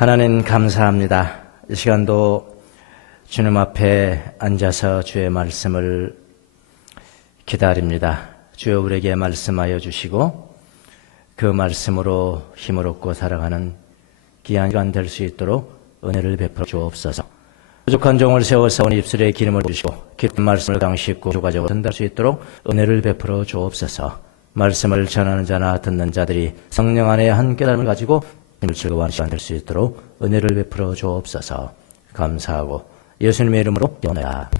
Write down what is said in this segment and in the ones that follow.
하나님 감사합니다. 이 시간도 주님 앞에 앉아서 주의 말씀을 기다립니다. 주여 우리에게 말씀하여 주시고 그 말씀으로 힘을 얻고 살아가는 귀한 시간 될 수 있도록 은혜를 베풀어 주옵소서. 부족한 종을 세워서 입술에 기름을 부으시고 깊은 말씀을 강식고 교과적으로 전달 수 있도록 은혜를 베풀어 주옵소서. 말씀을 전하는 자나 듣는 자들이 성령 안에 한 깨달음을 가지고 힘을 즐거워하는 시간 될 수 있도록 은혜를 베풀어 주옵소서. 감사하고 예수님의 이름으로 기도합니다.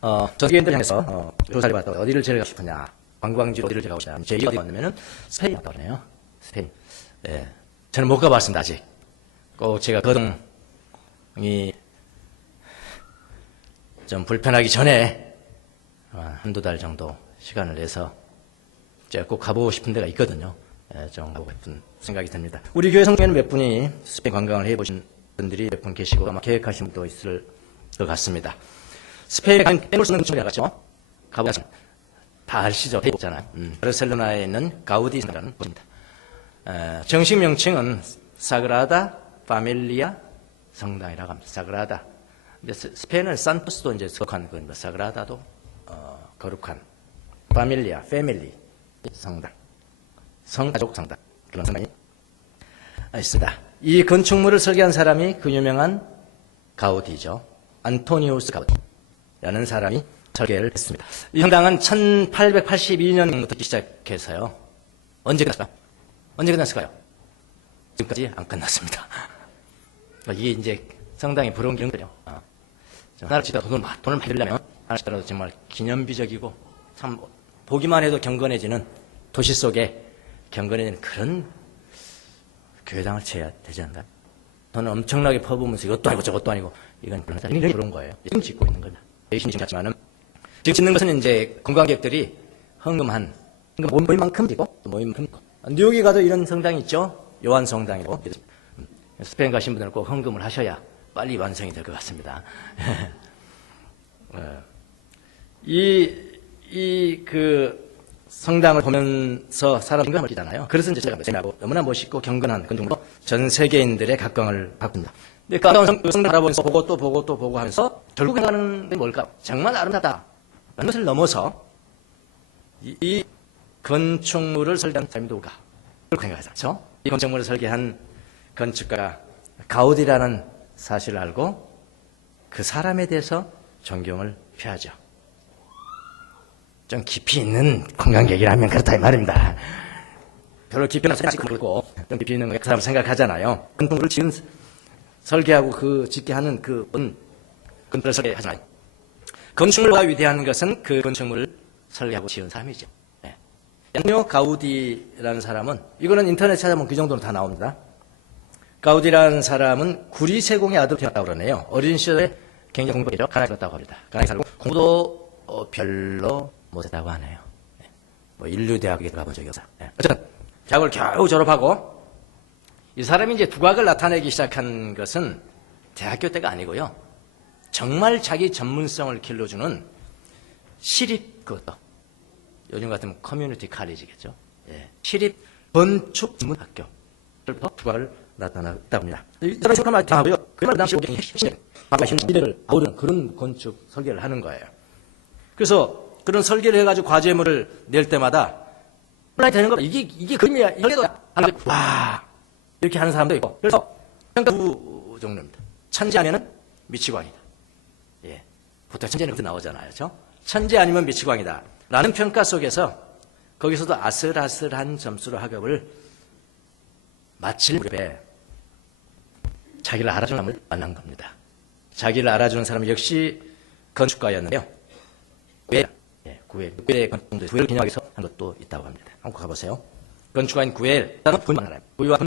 아멘. 전기인들 향해서 조사를 받다 어디를 제일 가고 싶으냐, 관광지로 어디를 제일 가고 싶냐, 제일 어디 갔냐면은 스페인 갔다 그러네요. 스페인. 네. 저는 못 가봤습니다 아직. 꼭 제가 거동이 좀 불편하기 전에 한두 달 정도 시간을 내서 제가 꼭 가보고 싶은 데가 있거든요. 좀 가보고 싶은 생각이 듭니다. 우리 교회 성도에는 몇 분이 스페인 관광을 해보신 분들이 몇 분 계시고 아마 계획하신 분도 있을 것 같습니다. 스페인에 가면 빼놓을 수 없는 곳이 나갔죠. 가보시면 다 아시죠? 있잖아요. 바르셀로나에 있는 가우디 성당이라는 곳입니다. 정식 명칭은 사그라다 파밀리아 성당이라고 합니다. 사그라다. 근데 스페인은 산토스도 이제 속한 겁니다. 사그라다도 거룩한 파밀리아, 패밀리 성당, 성가족 성당 그런 성당이 있습니다. 이 건축물을 설계한 사람이 그 유명한 가우디죠. 안토니우스 가우디라는 사람이 설계를 했습니다. 이 성당은 1882년부터 시작해서요. 언제 끝났을까요? 언제 끝났을까요? 지금까지 안 끝났습니다. 이게 이제 상당히 부러운 기능들이요. 하나를 짓다 돈을 많이 들려면 하나씩 따라도 정말 기념비적이고 참 보기만 해도 경건해지는 도시 속에 경건해지는 그런 교회당을 쳐야 되지 않나? 돈을 엄청나게 퍼부으면서 이것도 아니고 저것도 아니고 이건 굉장히 부러운 거예요. 지금 짓고 있는 거다. 열심히 짓지만은 지금 짓는 것은 이제 관광객들이 헌금한 모임만큼 짓고 또 모임만큼 짓고 뉴욕에 가도 이런 성당이 있죠. 요한 성당이고 스페인 가신 분들은 꼭 헌금을 하셔야 빨리 완성이 될 것 같습니다. 그 성당을 보면서 사람들이 감을 끼잖아요. 그래서 이제 제가 재미하고 너무나 멋있고 경건한 건축물로 전 세계인들의 각광을 받습니다. 근데 그 아름다운 성당을 바라보면서 보고 또 보고 또 보고 하면서 결국 하는 게 뭘까? 정말 아름답다. 라는 것을 넘어서 이 건축물을 설계한 사람이 누가? 그렇게 생각하죠. 이 건축물을 설계한 건축가가 가우디라는 사실을 알고 그 사람에 대해서 존경을 표하죠. 좀 깊이 있는 관광객이라면 그렇다 이 말입니다. 별로 깊이 있는 사람이 모르고 좀 깊이 있는 그 사람을 생각하잖아요. 건축물을 지은 설계하고 그 짓게 하는 건축물을 설계하잖아요. 건축물보다 위대한 것은 그 건축물을 설계하고 지은 사람이죠. 네. 안토니오 가우디라는 사람은 이거는 인터넷 찾아보면 그 정도는 다 나옵니다. 가우디라는 사람은 구리세공의 아들로 태어났다고 그러네요. 어린 시절에 굉장히 공부했죠. 가나에 살았다고 합니다. 가나에 살고 공부도 별로 못했다고 하네요. 뭐 인류대학에 들어가본 적이 없어요. 어쨌든 대학을 겨우 졸업하고 이 사람이 이제 두각을 나타내기 시작한 것은 대학교 때가 아니고요. 정말 자기 전문성을 길러주는 시립 그것도 요즘 같으면 커뮤니티 칼리지겠죠. 시립 건축 전문 학교부터 두각을 나타났다고 합니다. 이 사람이 축하만 하고요. 그말 당시 미래를 아우르는 그런 건축 설계를 하는 거예요. 그래서 그런 설계를 해가지고 과제물을 낼 때마다 혼란이 되는 겁니다. 이게 그림이야. 와 이렇게 하는 사람도 있고. 그래서 평가 두 종류입니다. 천재 아니면 미치광이다. 보통 천재는 그렇게 나오잖아요. 그렇죠? 천재 아니면 미치광이다. 라는 평가 속에서 거기서도 아슬아슬한 점수로 학업을 마칠 무렵에 자기를 알아주는 사람을 만난 겁니다. 자기를 알아주는 사람 역시 건축가였는데요. 구엘 건축가의 구엘을 기념하기 위해서 한 것도 있다고 합니다. 한번 가보세요. 건축가인 구엘, 구엘과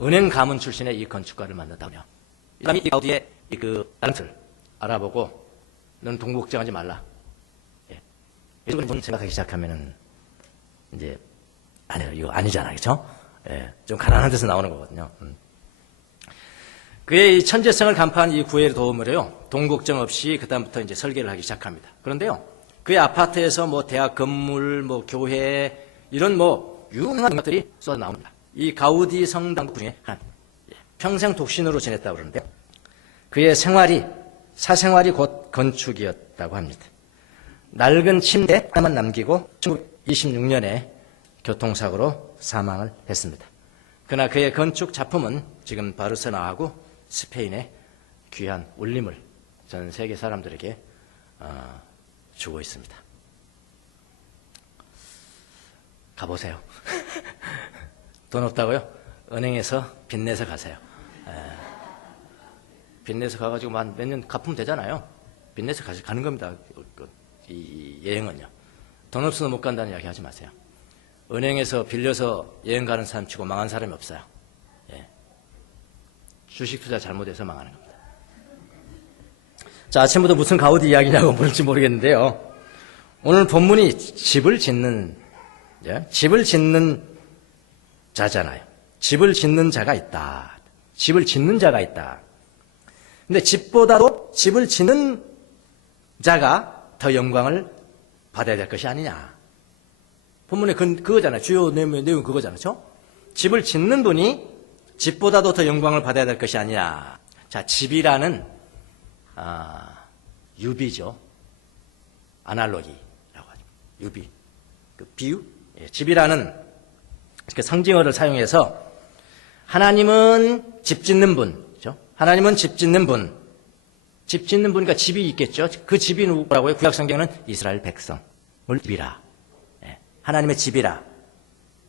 은행 가문 출신의 이 건축가를 만났다고요. 이 사람이 이 가우디의 그 탤런트를 알아보고 너는 동부 걱정하지 말라. 이런 생각하기 시작하면은 이제 아니요 이거 아니잖아요, 그렇죠? 좀 가난한 데서 나오는 거거든요. 그의 이 천재성을 간파한 이 구엘의 도움으로요, 돈 걱정 없이 그다음부터 이제 설계를 하기 시작합니다. 그런데요, 그의 아파트에서 뭐 대학 건물, 뭐 교회 이런 뭐 유명한 것들이 쏟아 나옵니다. 이 가우디 성당 중에 평생 독신으로 지냈다고 그러는데요. 그의 사생활이 곧 건축이었다고 합니다. 낡은 침대 하나만 남기고 1926년에 교통사고로 사망을 했습니다. 그러나 그의 건축 작품은 지금 바르셀로나하고 스페인에 귀한 울림을 전 세계 사람들에게 주고 있습니다. 가보세요. 돈 없다고요? 은행에서 빚내서 가세요. 빚내서 가가지고 몇 년 갚으면 되잖아요. 빚내서 가는 겁니다. 이 여행은요. 돈 없어서 못 간다는 이야기 하지 마세요. 은행에서 빌려서 여행 가는 사람 치고 망한 사람이 없어요. 예. 주식 투자 잘못해서 망하는 겁니다. 자, 아침부터 무슨 가우디 이야기냐고 물을지 모르겠는데요. 오늘 본문이 집을 짓는 자잖아요. 집을 짓는 자가 있다. 집을 짓는 자가 있다. 근데 집보다도 집을 짓는 자가 더 영광을 받아야 될 것이 아니냐. 본문에 그거잖아요. 주요 내용 그거잖아요. 그렇죠? 집을 짓는 분이 집보다도 더 영광을 받아야 될 것이 아니냐. 자, 집이라는 유비죠. 아날로기라고 하죠. 유비. 그 비유? 예, 집이라는 그 상징어를 사용해서 하나님은 집 짓는 분, 그렇죠? 하나님은 집 짓는 분. 집 짓는 분이니까 집이 있겠죠. 그 집이 누구라고요? 구약 성경은 이스라엘 백성을 집이라. 예, 하나님의 집이라.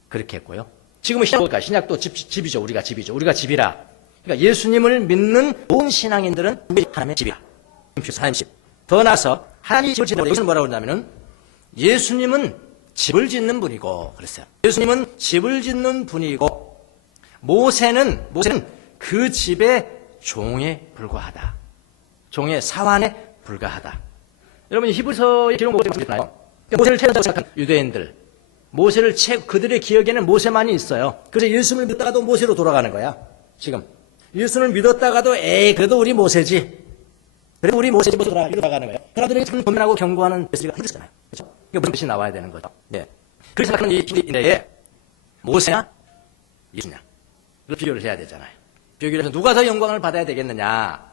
그렇게 했고요. 지금은 신약도 집이죠. 우리가 집이죠. 우리가 집이라. 그러니까 예수님을 믿는 모든 신앙인들은 하나님의 집이라. 하나님 집. 더 나아서 하나님이 집을 짓는 것은 뭐라고 그러냐면은 예수님은 집을 짓는 분이고 그랬어요. 예수님은 집을 짓는 분이고 모세는 그 집의 종에 불과하다. 종의 사환에 불과하다. 여러분 히브리서의 기록 모세를 최고 생각한 유대인들, 모세를 그들의 기억에는 모세만이 있어요. 그래서 예수님을 믿다가도 모세로 돌아가는 거야. 지금 예수님을 믿었다가도 그래도 우리 모세지. 그래도 우리 모세지 돌아가는 거예요. 사람들이 참 고민하고 경고하는 메시지가 힘들잖아요. 그렇죠? 이게 무슨 뜻이 나와야 되는 거죠. 네. 그래서 생각하는 이 시대에 모세냐 예수냐 비교를 해야 되잖아요. 비교를 해서 누가 더 영광을 받아야 되겠느냐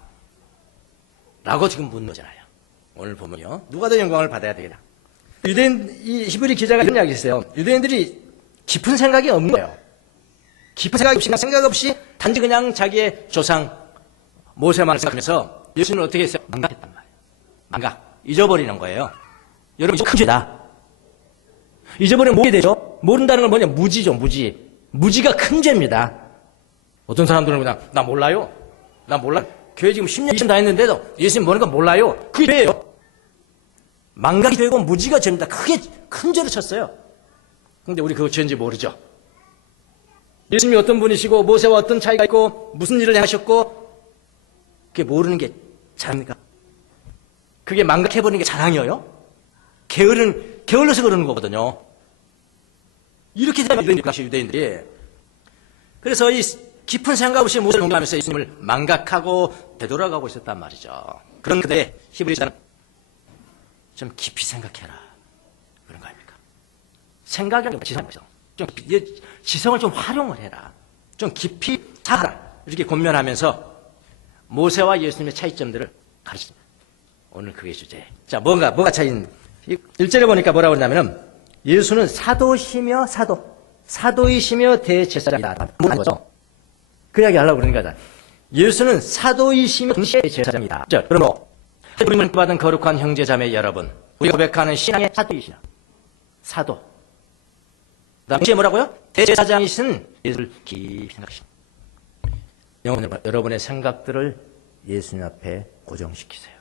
라고 지금 묻는 거잖아요. 오늘 보면요. 누가 더 영광을 받아야 되겠냐. 이 히브리 기자가 이런 이야기 했어요. 유대인들이 깊은 생각이 없는 거예요. 깊은 생각 없이 단지 그냥 자기의 조상 모세만 생각하면서 예수님은 어떻게 했어요? 망각했단 말이에요. 잊어버리는 거예요. 여러분, 이거 큰 죄다. 잊어버리면 뭐게 되죠? 모른다는 건 뭐냐? 무지죠, 무지. 무지가 큰 죄입니다. 어떤 사람들은 그냥, 나 몰라요. 교회 지금 10년, 20년 다 했는데도 예수님 모르는 건 몰라요. 그게 죄예요. 망각이 되고 무지가 죄입니다. 크게, 큰 죄를 쳤어요. 근데 우리 그거 죄인지 모르죠. 예수님이 어떤 분이시고, 모세와 어떤 차이가 있고, 무슨 일을 행하셨고, 그게 모르는 게 자랑입니까? 그게 망각해버리는 게 자랑이에요? 게을러서 그러는 거거든요. 이렇게 되면 유대인들이. 그래서 이 깊은 생각 없이 모세를 공격하면서 예수님을 망각하고 되돌아가고 있었단 말이죠. 그런데 히브리서는 좀 깊이 생각해라. 그런 거 아닙니까? 생각이 지성이죠. 지성을 좀 활용을 해라. 좀 깊이 살아라. 이렇게 권면하면서 모세와 예수님의 차이점들을 가르칩니다. 오늘 그게 주제예요. 자, 뭐가 차이인? 1절에 보니까 뭐라고 그러냐면은 예수는 사도이시며 대제사장이다. 뭐라는 거죠? 그 이야기 하려고 그러는 거다. 예수는 사도이시며 동시에 제사장이다. 그러므로 우리는 받은 거룩한 형제자매 여러분, 우리가 고백하는 신앙의 사도이시라. 사도. 동시에 뭐라고요? 대제사장이신 예수를 깊이 생각하시라. 여러분의 생각들을 예수님 앞에 고정시키세요.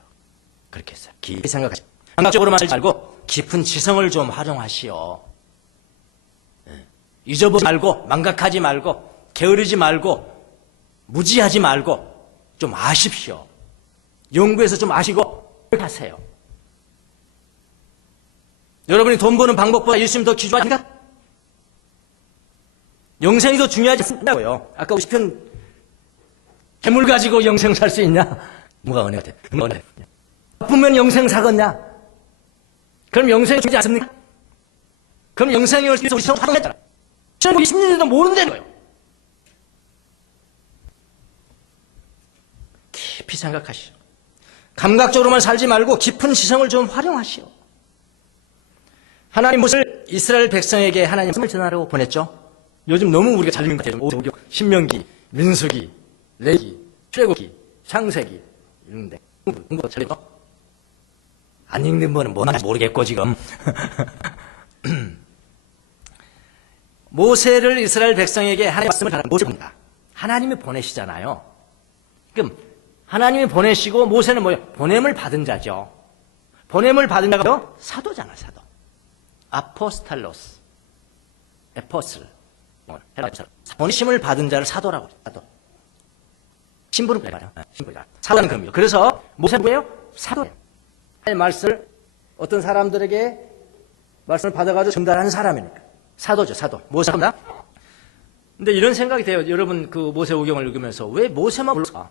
그렇게 했어요. 깊이 생각하시오. 감각적으로만 하지 말고 깊은 지성을 좀 활용하시오. 잊어버리지 말고, 망각하지 말고, 게으르지 말고, 무지하지 말고 좀 아십시오. 연구해서 좀 아시고 그렇게 하세요. 여러분이 돈 버는 방법보다 예수님 더 귀중하신가? 영생이 더 중요하지 않냐고요. 아까 50편 재물 가지고 영생 살 수 있냐? 뭐가 은혜 같아. 바쁘면 영생 사겠냐? 그럼 영생이 중요하지 않습니까? 그럼 영생이 올수 있어 우리 성 활동했잖아. 20년 전에도 모른다는 거예요. 생각하시오. 감각적으로만 살지 말고 깊은 지성을 좀 활용하시오. 하나님 모세를 이스라엘 백성에게 하나님 말씀을 전하라고 보냈죠. 요즘 너무 우리가 잘 읽는 것 같아요. 오경, 신명기, 민수기, 레기, 출애굽기, 창세기 읽는데 공부 잘 읽어? 안 읽는 분은 뭐나 모르겠고 지금. 모세를 이스라엘 백성에게 하나님 말씀을 전하는 모세입니다. 하나님이 보내시잖아요. 그럼 하나님이 보내시고 모세는 뭐예요? 보냄을 받은 자죠. 보냄을 받은 자가 뭐예요? 사도잖아, 사도. 아포스탈로스, 에포슬, 보내심을 받은 자를 사도라고 해요. 사도. 신부는 그래 말이야. 신부가 사도라는 그런 거예요. 그래서 모세는 뭐예요? 사도예요. 하나님의 말씀을 어떤 사람들에게 말씀을 받아가지고 전달하는 사람이니까 사도죠, 사도. 모세입니다. 근데 이런 생각이 돼요. 여러분 그 모세 오경을 읽으면서 왜 모세만 불러서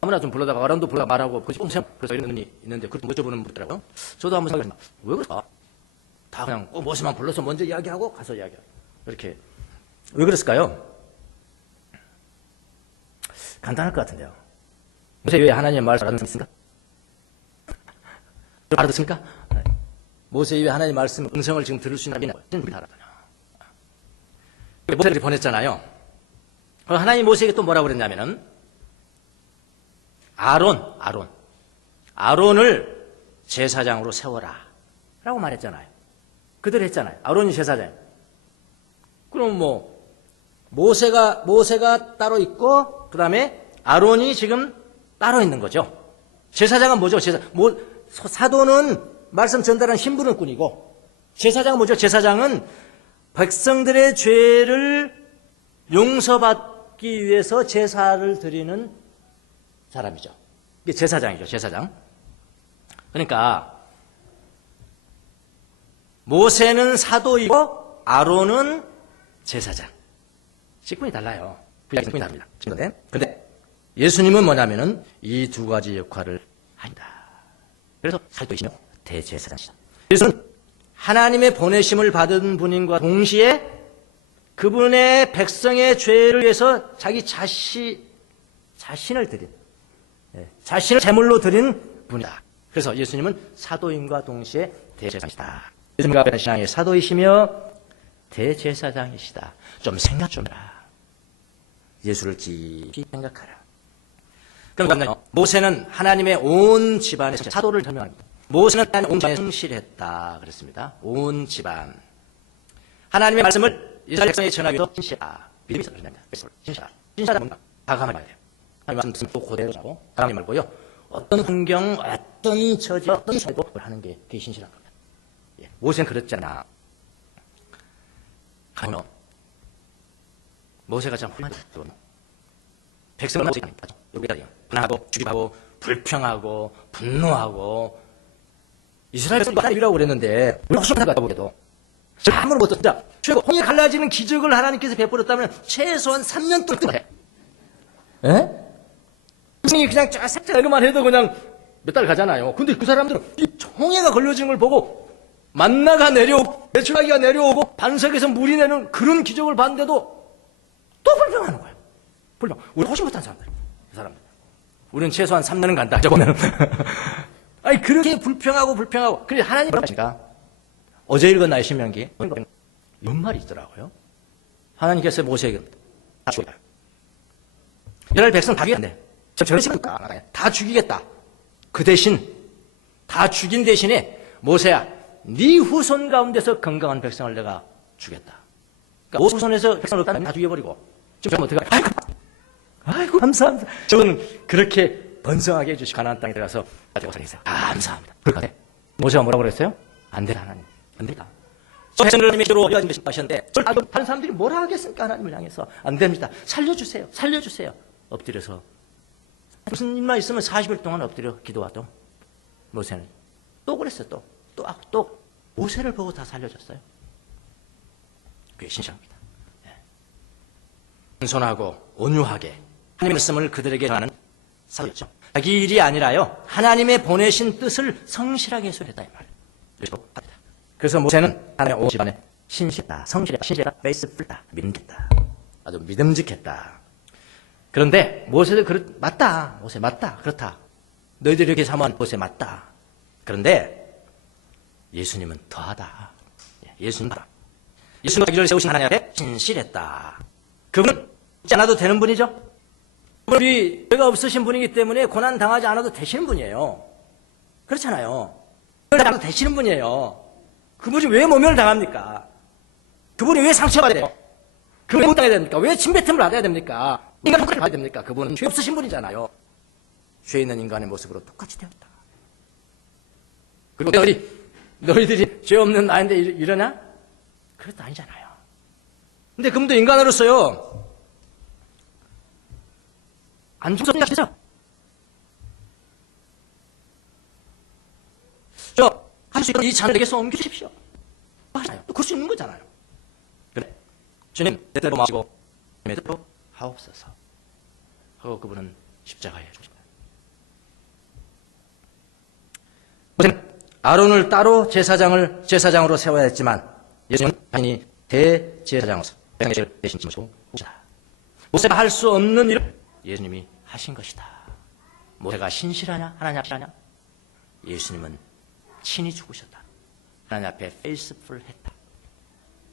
아무나 좀 불러다가 아론도 불러 말하고 모세 불러서 이런 분이 있는데 그렇게 여쭤보는 분들하고 저도 한번 생각해봤어요. 왜 그럴까? 다 그냥 꼭 모세만 불러서 먼저 이야기하고 가서 이야기하고 이렇게 왜 그랬을까요? 간단할 것 같은데요. 모세 왜 하나님의 말씀을 알아듣습니까? 알아듣습니까? 모세 왜 하나님의 말씀 음성을 지금 들을 수 있는 우리 다 알아요. 모세를 보냈잖아요. 하나님 모세에게 또 뭐라고 그랬냐면은 아론을 제사장으로 세워라 라고 말했잖아요. 그대로 했잖아요. 아론이 제사장. 그럼 모세가 따로 있고 그 다음에 아론이 지금 따로 있는 거죠. 제사장은 뭐죠? 사도는 말씀 전달한 신부름꾼이고 제사장은 뭐죠? 제사장은 백성들의 죄를 용서받기 위해서 제사를 드리는 사람이죠. 이게 제사장이죠, 제사장. 그러니까 모세는 사도이고 아론은 제사장. 직분이 달라요. 구약의 직분이 다릅니다. 그런데 예수님은 뭐냐면은 이 두 가지 역할을 한다. 그래서 사도이시며 대제사장이시다. 예수는 하나님의 보내심을 받은 분인과 동시에 그분의 백성의 죄를 위해서 자기 자신을 드린, 자신을 제물로 드린 분이다. 그래서 예수님은 사도인과 동시에 대제사장이시다. 예수님과 신앙의 사도이시며 대제사장이시다. 좀 생각 좀 해라. 예수를 깊이 생각하라. 그럼 모세는 하나님의 온 집안의 사도를 설명합니다. 모세는 하나님의 온 집안에 성실했다 그랬습니다. 온 집안. 하나님의 말씀을 이스라엘 백성에게 전하기 위해서 신실하다. 믿음이 있어야 된다. 신실하다. 신실하다 뭔가? 과감하게 말해요. 하나님의 말씀 또 그대로 하고 과감히 말고요. 어떤 환경, 어떤 처지, 어떤 상황도 하는 게 그게 신실한 겁니다. 예. 모세는 그랬잖아. 강원 모세가 참 훌륭하죠. 백성을 모세가 여기다 분하고 주입하고 불평하고 분노하고 이스라엘 백성이라고 그랬는데 우리가 훨씬 나갔다 보게도 아무런 것도 진짜 최고 홍해 갈라지는 기적을 하나님께서 베풀었다면 최소한 3년 동안 해. 예? 그냥 살짝 이거만 해도 그냥 몇 달 가잖아요. 근데 그 사람들은 이 홍해가 걸려지는 걸 보고 만나가 내려오고 메추라기가 내려오고 반석에서 물이 내는 그런 기적을 봤는데도 또 불평하는 거예요. 불평. 우리 훨씬 못한 사람들. 그 사람들. 우리는 최소한 3년은 간다. 저거는. 아니 그렇게 불평하고. 그래 하나님 뭐라고 하십니까? 어제 읽은 나의 신명기 이런 말이 있더라고요. 하나님께서 모세에게 다 죽여라. 이스라엘 백성 다 죽였네. 저런 식으니까 다 죽이겠다. 그 대신 다 죽인 대신에 모세야 네 후손 가운데서 건강한 백성을 내가 주겠다. 그러니까 모세 후손에서 백성을 다 죽여버리고 지금 어떻게 아이고 감사합니다. 저는 그렇게 번성하게 해주시고 가나안 땅에 들어가서 가지고 살겠어요. 감사합니다. 그럴까? 모세가 뭐라고 그랬어요? 안 된다 하나님. 안 된다. 백성들을 믿으러 이어진 것이 하셨는데 다른 사람들이 뭐라 하겠습니까? 하나님을 향해서 안 됩니다. 살려주세요. 엎드려서 무슨 일만 있으면 40일 동안 엎드려 기도하던 모세는 또 그랬어요. 또 모세를 보고 다 살려줬어요. 그게 신실합니다. 겸손하고 온유하게 하나님의 말씀을 그들에게 전하는 사도였죠. 자기 일이 아니라요. 하나님의 보내신 뜻을 성실하게 수행했다 이 말이에요. 그래서 모세는 하나님의 온 집안에 신실했다. 성실했다. 페이스풀다. 믿음직했다. 아주 믿음직했다. 그런데 모세도 맞다. 모세 맞다. 그렇다. 너희들이 이렇게 사모한 모세 맞다. 그런데 예수님은 더하다. 예수님은 이를 세우신 하나님 앞에 신실했다. 그분은 잊지 않아도 되는 분이죠. 그분이 죄가 없으신 분이기 때문에 고난 당하지 않아도 되시는 분이에요. 그렇잖아요. 당하도 되시는 분이에요. 그분이 왜 모멸을 당합니까? 그분이 왜 상처받아야 돼요? 그분이 왜 못 당해야 됩니까? 왜 침뱉음을 받아야 됩니까? 인간 똑같이 받아야 됩니까? 그분은 죄 없으신 분이잖아요. 죄 있는 인간의 모습으로 똑같이 되었다. 그리고 너희들이 죄 없는 나인데 이러냐? 그것도 아니잖아요. 근데 그분도 인간으로서요, 안 죽었냐, 그죠? 할 수 있는 이 잔을 내게서 옮겨주십시오. 하잖아요. 또 그럴 수 있는 거잖아요. 그래. 주님, 내 뜻대로 마시고, 내 뜻대로 하옵소서. 하고 그분은 십자가에 죽으십니다. 모세는 아론을 따로 제사장으로 세워야 했지만, 예수님은 당연히 대제사장으로서 백성의 죄를 대신 짊어지고 오시다. 모세가 할 수 없는 일을 예수님이 하신 것이다. 모세가 신실하냐? 하나님 앞에 하냐? 예수님은 친히 죽으셨다. 하나님 앞에 페이스풀 했다.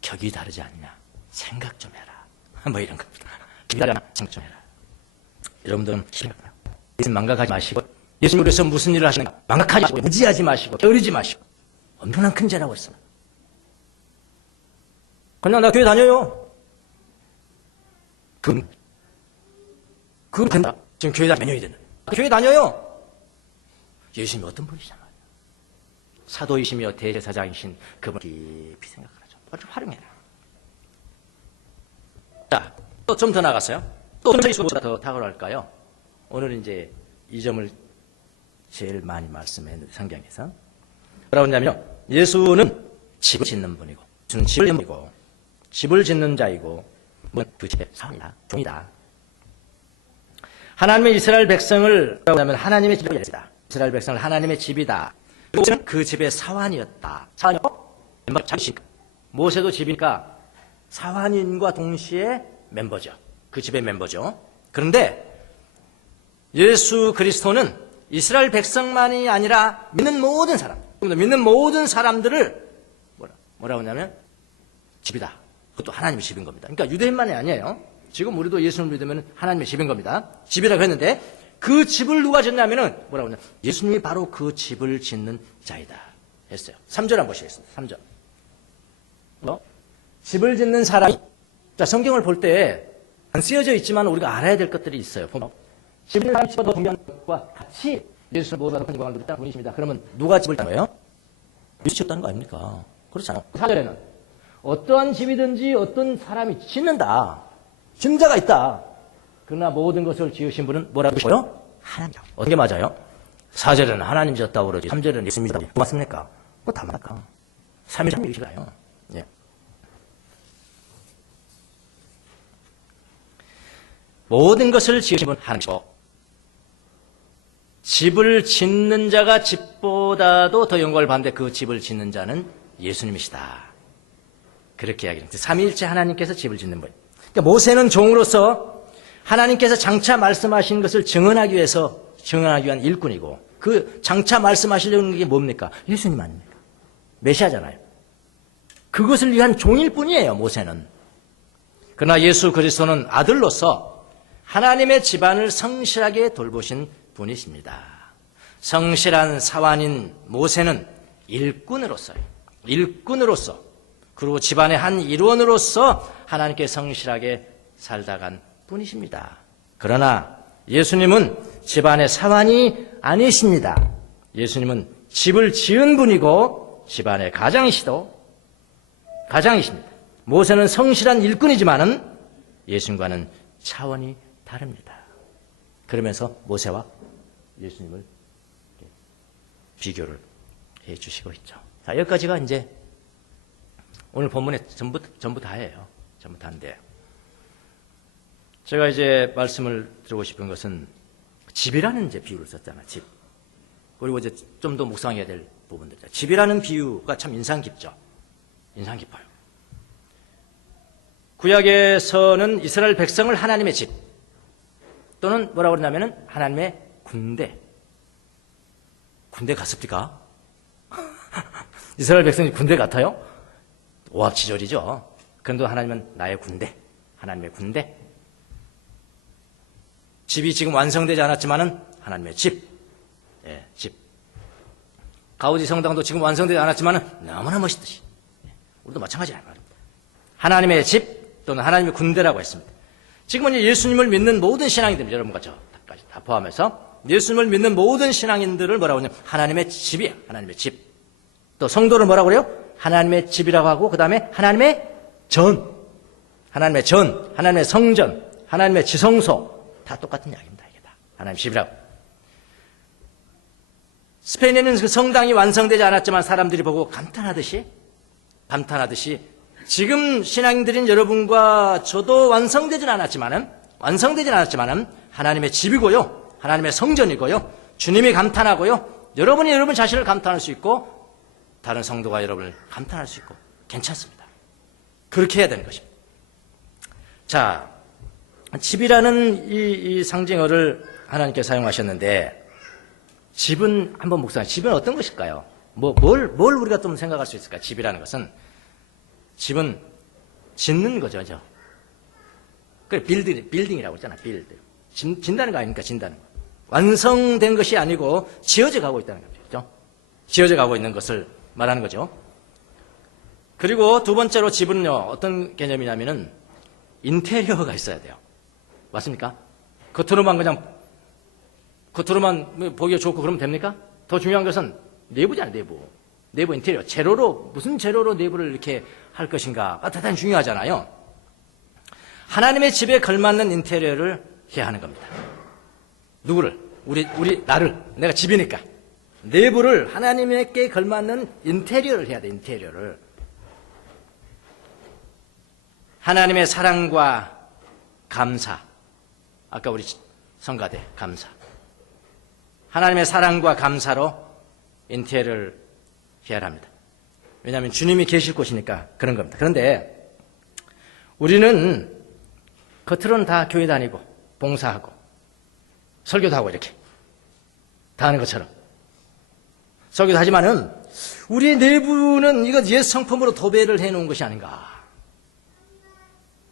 격이 다르지 않냐? 생각 좀 해라. 뭐 이런 겁니다. 격이 다르냐? 생각 좀 해라. 여러분들은 심각해요. 예수님 망각하지 마시고, 예수님 우리에서 무슨 일을 하시는가? 망각하지 마시고, 무지하지 마시고, 게으르지 마시고. 엄청난 큰 죄라고 했습니다. 그냥 나 교회 다녀요. 그건 된다. 지금 교회 다 몇 년이 됐는데. 교회 다녀요. 예수님이 어떤 분이시냐 말이야. 사도이시며 대제사장이신 그분 깊이 생각하죠. 아주 활용해라. 자, 또 좀 더 나갔어요. 또 좀 더 탁월할까요? 오늘은 이제 이 점을 제일 많이 말씀해 성경에서. 뭐라고 하냐면요. 예수는 집을 짓는 분이고, 예수는 집을 짓는 분이고, 집을 짓는 자이고, 그 집의 사원이다, 종이다. 하나님의 이스라엘 백성을 뭐라고 하면 하나님의 집이다. 이스라엘 백성을 하나님의 집이다. 모세는 그 집의 사환이었다. 사환이요? 멤버 자기니까. 모세도 집이니까 사환인과 동시에 멤버죠. 그 집의 멤버죠. 그런데 예수 그리스도는 이스라엘 백성만이 아니라 믿는 모든 사람들을 뭐라고 하냐면 집이다. 그것도 하나님의 집인 겁니다. 그러니까 유대인만이 아니에요. 지금 우리도 예수를 믿으면 하나님의 집인 겁니다. 집이라고 했는데 그 집을 누가 짓냐면은 뭐라고 하냐? 예수님이 바로 그 집을 짓는 자이다 했어요. 3절 한번 보시겠습니다. 3절. 집을 짓는 사람이, 자, 성경을 볼 때 안 쓰여져 있지만 우리가 알아야 될 것들이 있어요. 집을 짓는 사람이 집을 더 중요한 것과 같이 예수를 모두 큰 영광을 누렸다는 분이십니다. 그러면 누가 집을 짓는 거예요? 예수 지었다는 거 아닙니까? 그렇잖아요. 4절에는 어떠한 집이든지 어떤 사람이 짓는다. 짓는 자가 있다. 그러나 모든 것을 지으신 분은 뭐라고 하시고요? 하나님. 어떤 게 맞아요? 4절에는 하나님 지었다고 그러지 3절에는 예수님이 지었다고. 맞습니까? 그거 다 맞다. 3일 얘기가요. 예. 모든 것을 지으신 분 하나님이시고, 집을 짓는 자가 집보다도 더 영광을 받는데 그 집을 짓는 자는 예수님이시다. 그렇게 이야기합니다. 삼위일체 하나님께서 집을 짓는 분. 그러니까 모세는 종으로서 하나님께서 장차 말씀하신 것을 증언하기 위한 일꾼이고, 그 장차 말씀하시려는 게 뭡니까? 예수님 아닙니까? 메시아잖아요. 그것을 위한 종일 뿐이에요, 모세는. 그러나 예수 그리스도는 아들로서 하나님의 집안을 성실하게 돌보신 분이십니다. 성실한 사환인 모세는 일꾼으로서, 그리고 집안의 한 일원으로서 하나님께 성실하게 살다 간 분이십니다. 그러나 예수님은 집안의 사환이 아니십니다. 예수님은 집을 지은 분이고 집안의 가장이십니다. 모세는 성실한 일꾼이지만은 예수님과는 차원이 다릅니다. 그러면서 모세와 예수님을 비교를 해 주시고 있죠. 자, 여기까지가 이제 오늘 본문에 전부 다예요. 전부 다인데, 제가 이제 말씀을 드리고 싶은 것은 집이라는 이제 비유를 썼잖아요. 집. 그리고 이제 좀 더 묵상해야 될 부분들. 집이라는 비유가 참 인상 깊죠. 인상 깊어요. 구약에서는 이스라엘 백성을 하나님의 집, 또는 뭐라고 그러냐면은 하나님의 군대. 군대 갔습니까? 이스라엘 백성이 군대 같아요? 오합지졸이죠. 그런데 하나님은 나의 군대, 하나님의 군대. 집이 지금 완성되지 않았지만은 하나님의 집, 예, 집. 가우디 성당도 지금 완성되지 않았지만은 너무나 멋있듯이, 예, 우리도 마찬가지라는 말입니다. 하나님의 집 또는 하나님의 군대라고 했습니다. 지금은 예수님을 믿는 모든 신앙인들, 여러분과 저까지 다 포함해서 예수님을 믿는 모든 신앙인들을 뭐라고 하냐면 하나님의 집이야. 하나님의 집. 또 성도를 뭐라고 그래요? 하나님의 집이라고 하고 그 다음에 하나님의 전. 하나님의 전, 하나님의 성전, 하나님의 지성소 다 똑같은 이야기입니다. 이게 다 하나님의 집이라고. 스페인에는 그 성당이 완성되지 않았지만 사람들이 보고 감탄하듯이 지금 신앙인들인 여러분과 저도 완성되진 않았지만은 하나님의 집이고요. 하나님의 성전이고요. 주님이 감탄하고요. 여러분이 여러분 자신을 감탄할 수 있고 다른 성도가 여러분을 감탄할 수 있고 괜찮습니다. 그렇게 해야 되는 것입니다. 자, 집이라는 이 상징어를 하나님께서 사용하셨는데 집은 한번 묵상해. 집은 어떤 것일까요? 뭘 우리가 좀 생각할 수 있을까? 집이라는 것은 집은 짓는 거죠. 그 빌딩이라고 했잖아. 빌드. 진다는 거 아닙니까? 진다는 거. 완성된 것이 아니고 지어져 가고 있다는 거죠. 지어져 가고 있는 것을 말하는 거죠. 그리고 두 번째로 집은요, 어떤 개념이냐면은 인테리어가 있어야 돼요. 맞습니까? 겉으로만 보기가 좋고 그러면 됩니까? 더 중요한 것은 내부잖아요, 내부. 내부 인테리어. 무슨 재료로 내부를 이렇게 할 것인가가 대단히 중요하잖아요. 하나님의 집에 걸맞는 인테리어를 해야 하는 겁니다. 누구를? 나를. 내가 집이니까. 내부를 하나님께 걸맞는 인테리어를 해야 돼, 인테리어를. 하나님의 사랑과 감사. 아까 우리 성가대, 감사. 하나님의 사랑과 감사로 인테리어를 해야 합니다. 왜냐하면 주님이 계실 곳이니까 그런 겁니다. 그런데 우리는 겉으로는 다 교회 다니고 봉사하고 설교도 하고 이렇게 다 하는 것처럼 설교도 하지만은 우리의 내부는 이거 옛 성품으로 도배를 해놓은 것이 아닌가.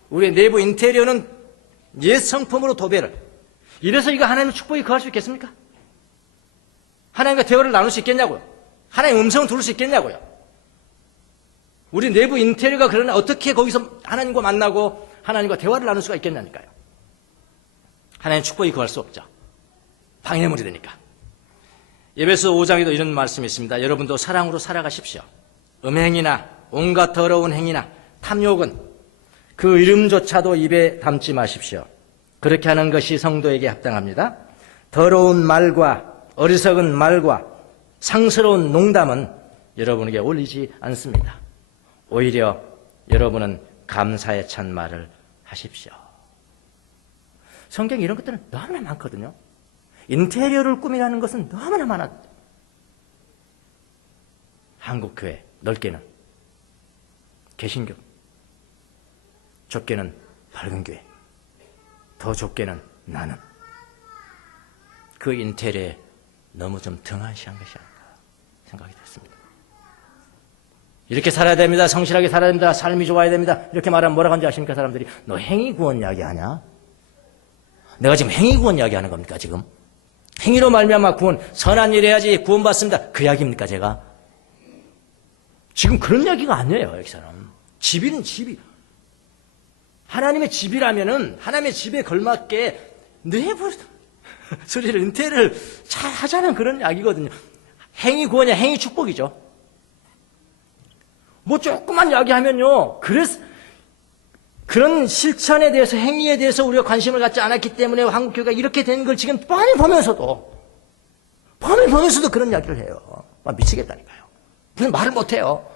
우리의 내부 인테리어는 옛 성품으로 도배를. 이래서 이거 하나님의 축복이 거할 수 있겠습니까? 하나님과 대화를 나눌 수 있겠냐고요? 하나님의 음성을 들을 수 있겠냐고요? 우리 내부 인테리어가 그러나 어떻게 거기서 하나님과 만나고 하나님과 대화를 나눌 수가 있겠냐니까요. 하나님의 축복이 거할 수 없죠. 방해물이 되니까. 에베소 5장에도 이런 말씀이 있습니다. 여러분도 사랑으로 살아가십시오. 음행이나 온갖 더러운 행위나 탐욕은 그 이름조차도 입에 담지 마십시오. 그렇게 하는 것이 성도에게 합당합니다. 더러운 말과 어리석은 말과 상스러운 농담은 여러분에게 어울리지 않습니다. 오히려 여러분은 감사에 찬 말을 하십시오. 성경에 이런 것들은 너무나 많거든요. 인테리어를 꾸미라는 것은 너무나 많아. 한국교회 넓게는 개신교, 좁게는 밝은 교회, 더 좁게는 나는. 그 인테리어에 너무 좀 등한시한 것이 아닌가 생각이 됐습니다. 이렇게 살아야 됩니다. 성실하게 살아야 됩니다. 삶이 좋아야 됩니다. 이렇게 말하면 뭐라고 하는지 아십니까? 사람들이 너 행위구원 이야기하냐? 내가 지금 행위구원 이야기하는 겁니까? 지금 행위로 말미암아 구원, 선한 일 해야지 구원받습니다. 그 이야기입니까? 제가 지금 그런 이야기가 아니에요. 여기서는 집이는 집이 하나님의 집이라면은 하나님의 집에 걸맞게 내부 소리를 인테리어를 잘 하자는 그런 이야기거든요. 행위 구원이야. 행위 축복이죠. 뭐 조금만 이야기하면요. 그래서 그런 실천에 대해서 행위에 대해서 우리가 관심을 갖지 않았기 때문에 한국교회가 이렇게 된 걸 지금 뻔히 보면서도 그런 이야기를 해요. 미치겠다니까요. 무슨 말을 못해요.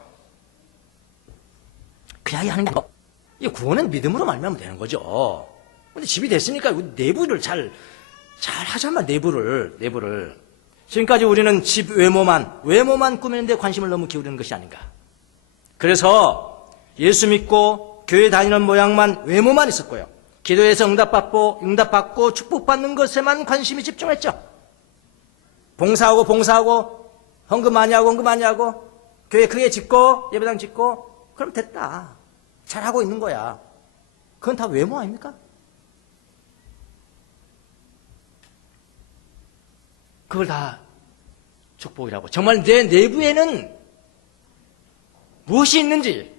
그 이야기 하는 게 이 구원은 믿음으로 말미암으면 되는 거죠. 근데 집이 됐으니까 내부를 잘 하자만 내부를. 지금까지 우리는 집 외모만 꾸미는데 관심을 너무 기울이는 것이 아닌가. 그래서 예수 믿고 교회 다니는 모양만 외모만 있었고요. 기도해서 응답받고 축복받는 것에만 관심이 집중했죠. 봉사하고, 헌금 많이 하고, 교회 크게 짓고, 예배당 짓고, 그럼 됐다. 잘하고 있는 거야. 그건 다 외모 아닙니까? 그걸 다 축복이라고. 정말 내 내부에는 무엇이 있는지,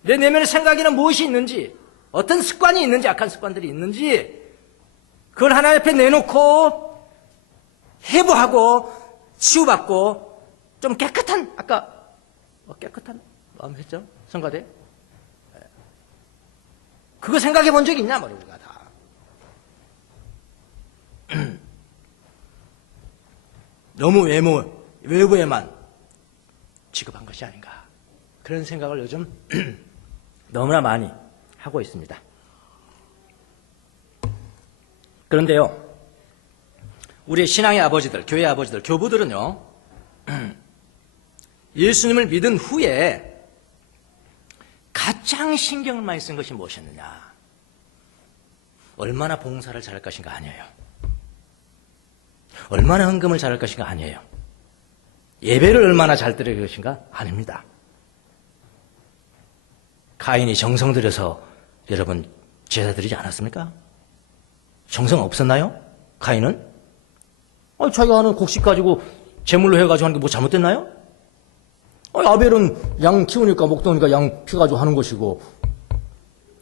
내 내면의 생각에는 무엇이 있는지, 어떤 습관이 있는지, 악한 습관들이 있는지, 그걸 하나님 앞에 내놓고 해부하고 치유받고 좀 깨끗한, 아까 깨끗한 마음 했죠? 성가대? 그거 생각해 본 적이 있냐 말이야, 우리가 다. 너무 외부에만 취급한 것이 아닌가. 그런 생각을 요즘 너무나 많이 하고 있습니다. 그런데요, 우리 신앙의 아버지들, 교회의 아버지들, 교부들은요, 예수님을 믿은 후에 가장 신경을 많이 쓴 것이 무엇이었느냐? 얼마나 봉사를 잘할 것인가 아니에요. 얼마나 헌금을 잘할 것인가 아니에요. 예배를 얼마나 잘 드릴 것인가 아닙니다. 가인이 정성 들여서 여러분 제사 드리지 않았습니까? 정성 없었나요? 가인은? 자기가 하는 곡식 가지고 제물로 해가지고 하는 게 뭐 잘못됐나요? 아벨은 양 키우니까 목동이니까 양 피가지고 하는 것이고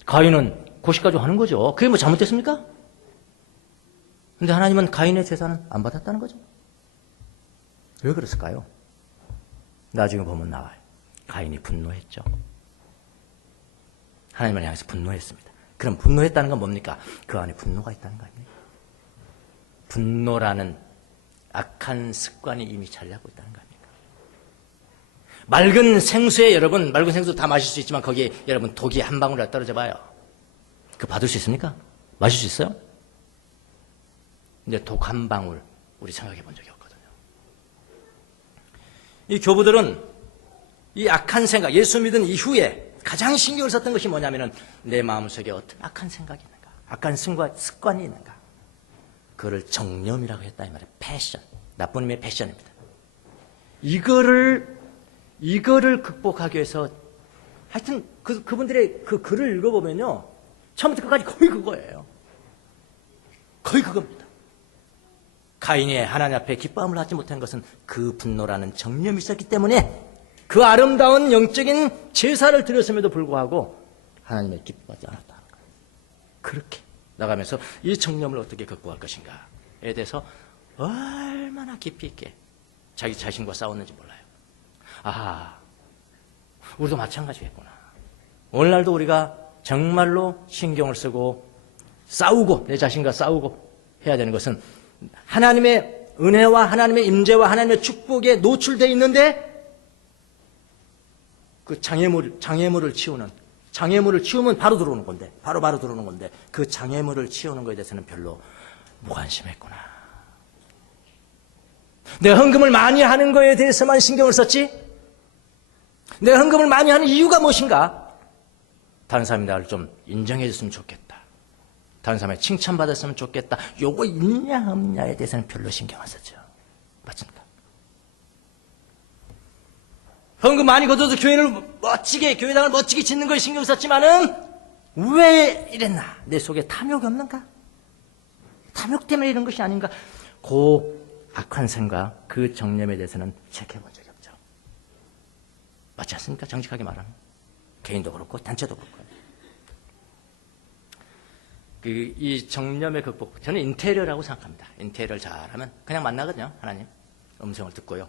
가인은 곡식 가지고 하는 거죠. 그게 뭐 잘못됐습니까? 근데 하나님은 가인의 제사는 안 받았다는 거죠. 왜 그랬을까요? 나중에 보면 나와요. 가인이 분노했죠. 하나님을 향해서 분노했습니다. 그럼 분노했다는 건 뭡니까? 그 안에 분노가 있다는 거 아닙니까? 분노라는 악한 습관이 이미 자리하고 있다는 거 아닙니까? 맑은 생수에 여러분, 맑은 생수 다 마실 수 있지만 거기에 여러분 독이 한 방울 떨어져 봐요. 그거 받을 수 있습니까? 마실 수 있어요? 근데 독 한 방울 우리 생각해 본 적이 없거든요. 이 교부들은 이 악한 생각, 예수 믿은 이후에 가장 신경을 썼던 것이 뭐냐면은 내 마음속에 어떤 악한 생각이 있는가, 악한 습관이 있는가. 그거를 정념이라고 했다 이 말이에요. 패션, 나쁜 의미의 패션입니다. 이거를 극복하기 위해서 하여튼 그분들의 그 글을 읽어보면요, 처음부터 끝까지 거의 그거예요. 거의 그겁니다. 가인이 하나님 앞에 기뻐함을 하지 못한 것은 그 분노라는 정념이 있었기 때문에 그 아름다운 영적인 제사를 드렸음에도 불구하고 하나님의 기뻐하지 않았다는 거예요. 그렇게 나가면서 이 정념을 어떻게 극복할 것인가에 대해서 얼마나 깊이 있게 자기 자신과 싸웠는지 몰라요. 아, 우리도 마찬가지겠구나. 오늘날도 우리가 정말로 신경을 쓰고 싸우고 내 자신과 싸우고 해야 되는 것은 하나님의 은혜와 하나님의 임재와 하나님의 축복에 노출되어 있는데 그 장애물을 치우면 바로 들어오는 건데, 바로 들어오는 건데, 그 장애물을 치우는 것에 대해서는 별로 무관심했구나. 내가 헌금을 많이 하는 거에 대해서만 신경을 썼지? 내가 헌금을 많이 하는 이유가 무엇인가? 다른 사람이 나를 좀 인정해 줬으면 좋겠다. 다른 사람의 칭찬받았으면 좋겠다. 요거 있냐 없냐에 대해서는 별로 신경 안 썼죠. 맞습니까? 헌금 많이 걷어서 교회당을 멋지게 짓는 걸 신경 썼지만은 왜 이랬나? 내 속에 탐욕이 없는가? 탐욕 때문에 이런 것이 아닌가? 그 악한 생각, 그 정념에 대해서는 체크해 본 적이 없죠. 맞지 않습니까? 정직하게 말하면. 개인도 그렇고 단체도 그렇고. 이 정념의 극복, 저는 인테리어라고 생각합니다. 인테리어를 잘하면 그냥 만나거든요. 하나님 음성을 듣고요.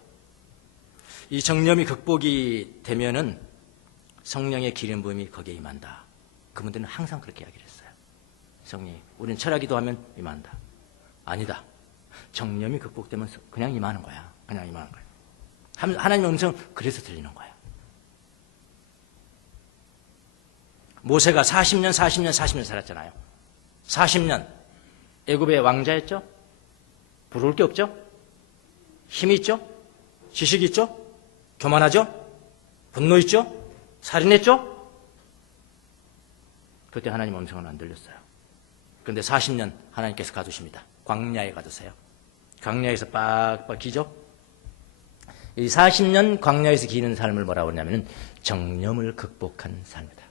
이 정념이 극복이 되면은 성령의 기름 부음이 거기에 임한다. 그분들은 항상 그렇게 이야기를 했어요. 성령이, 우리는 철학기도 하면 임한다. 아니다. 정념이 극복되면 그냥 임하는 거야. 그냥 임하는 거야. 하나님의 음성 그래서 들리는 거야. 모세가 40년 살았잖아요. 40년 애굽의 왕자였죠? 부러울 게 없죠? 힘이 있죠? 지식이 있죠? 교만하죠? 분노 있죠? 살인했죠? 그때 하나님 음성은 안 들렸어요. 그런데 40년 하나님께서 가두십니다. 광야에 가두세요. 광야에서 빡빡 기죠. 이 40년 광야에서 기는 삶을 뭐라고 하냐면 정념을 극복한 삶이다.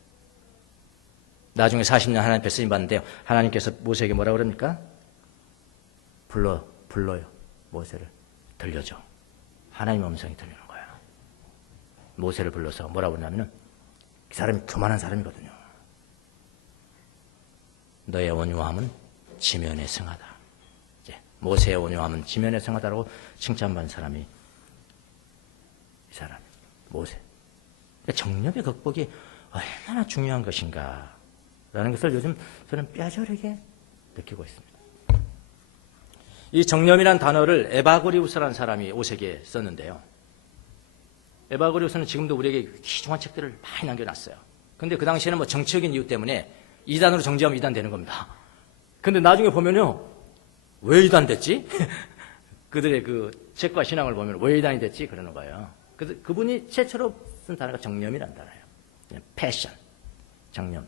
나중에 40년 하나님 앞에 쓰임 받는데요. 하나님께서 모세에게 뭐라고 그럽니까? 불러요. 모세를 들려줘. 하나님의 음성이 들리는 거예요. 모세를 불러서 뭐라고 그러냐면은 이 사람이 교만한 사람이거든요. 너의 온유함은 지면에 승하다. 이제 모세의 온유함은 지면에 승하다라고 칭찬받은 사람이 이 사람, 모세. 그러니까 정념의 극복이 얼마나 중요한 것인가라는 것을 요즘 저는 뼈저리게 느끼고 있습니다. 이 정념이라는 단어를 에바고리우스라는 사람이 오세기에 썼는데요. 에바고리우스는 지금도 우리에게 귀중한 책들을 많이 남겨놨어요. 근데 그 당시에는 뭐 정치적인 이유 때문에 이단으로 정지하면 이단 되는 겁니다. 근데 나중에 보면요. 왜 이단 됐지? 그들의 그 책과 신앙을 보면 왜 이단이 됐지? 그러는 거예요. 그분이 최초로 쓴 단어가 정념이라는 단어예요. 패션, 정념.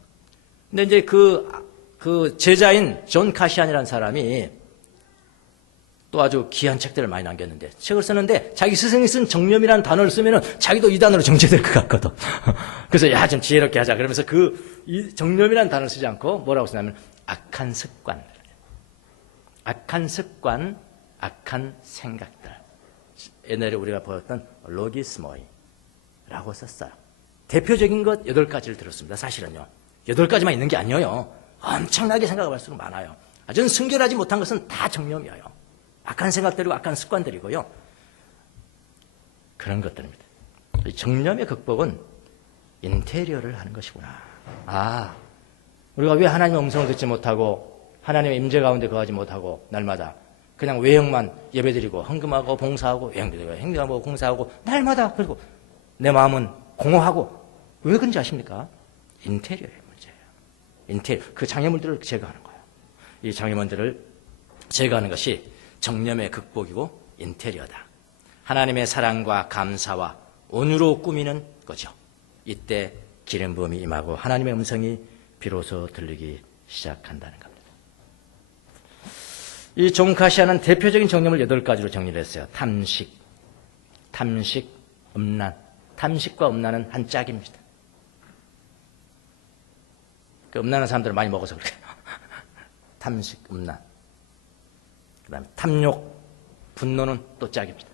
근데 이제 그 제자인 존 카시안이라는 사람이 또 아주 귀한 책들을 많이 남겼는데, 책을 쓰는데 자기 스승이 쓴 정념이라는 단어를 쓰면은 자기도 이단으로 정체될 것 같거든. 그래서 야, 좀 지혜롭게 하자. 그러면서 이 정념이라는 단어를 쓰지 않고 뭐라고 쓰냐면 악한 습관, 악한 생각들. 옛날에 우리가 보였던 로기스모이라고 썼어요. 대표적인 것 8가지를 들었습니다. 사실은요. 8가지만 있는 게 아니에요. 엄청나게 생각할 수록 많아요. 아주 순결하지 못한 것은 다 정념이에요. 악한 생각들이고 악한 습관들이고요. 그런 것들입니다. 정념의 극복은 인테리어를 하는 것이구나. 우리가 왜 하나님의 음성을 듣지 못하고 하나님의 임재 가운데 거하지 못하고 날마다 그냥 외형만 예배드리고 헌금하고 봉사하고 외형드리고 행동하고 봉사하고 날마다 그리고 내 마음은 공허하고 왜 그런지 아십니까? 인테리어의 문제예요. 그 장애물들을 제거하는 거예요. 이 장애물들을 제거하는 것이 정념의 극복이고 인테리어다. 하나님의 사랑과 감사와 온유로 꾸미는 거죠. 이때 기름 부음이 임하고 하나님의 음성이 비로소 들리기 시작한다는 겁니다. 이 존 카시아는 대표적인 정념을 8가지로 정리를 했어요. 탐식, 음란. 탐식과 음란은 한 짝입니다. 그 음란한 사람들을 많이 먹어서 그래요. 탐식, 음란. 그 다음에 탐욕, 분노는 또 짝입니다.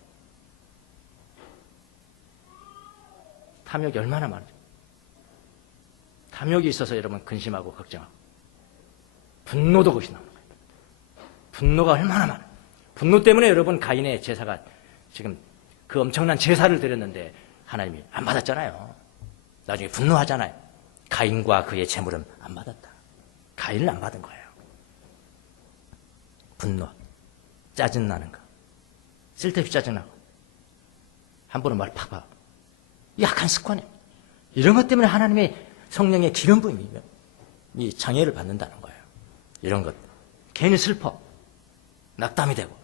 탐욕이 얼마나 많죠. 탐욕이 있어서 여러분 근심하고 걱정하고 분노도 거기서 나오는 거예요. 분노가 얼마나 많아요. 분노 때문에 여러분 가인의 제사가 지금 그 엄청난 제사를 드렸는데 하나님이 안 받았잖아요. 나중에 분노하잖아요. 가인과 그의 재물은 안 받았다. 가인을 안 받은 거예요. 분노, 짜증나는 거, 쓸데없이 짜증나고 함부로 말 팍 박. 약한 습관이에요. 이런 것 때문에 하나님의 성령의 기름 부음이면 이 장애를 받는다는 거예요. 이런 것 괜히 슬퍼, 낙담이 되고